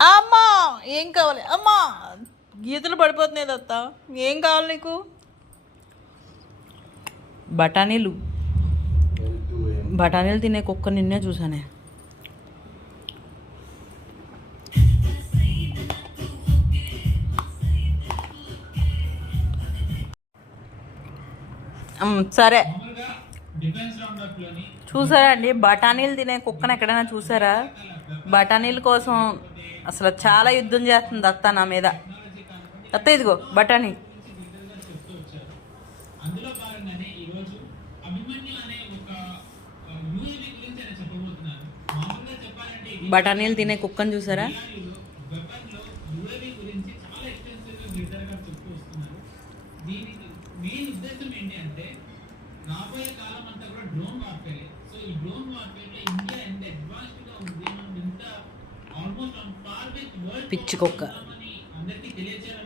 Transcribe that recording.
అమ్మా ఏం కావాలి అమ్మా? గీతలు పడిపోతున్నాయి దత్త. ఏం కావాలి నీకు? బఠానీలు బఠానీలు తినే కుక్క నిన్నే చూసానే. సరే, చూసారా అండి బఠానీలు తినే కుక్కను ఎక్కడైనా చూసారా? బఠానీల కోసం అసలు చాలా యుద్ధం చేస్తుంది దత్త నా మీద. దత్త ఇదిగో బఠానీ. బఠానీలు తినే కుక్కను చూసారా? రాబోయే కాలం అంతా కూడా డ్రోన్ వార్ఫేర్. సో ఈ డ్రోన్ వార్ఫేర్ లో ఇండియా ఎంత అడ్వాన్స్డ్ గా ఉంది, మనం ఎంత almost on par with world పిచ్చి కుక్క.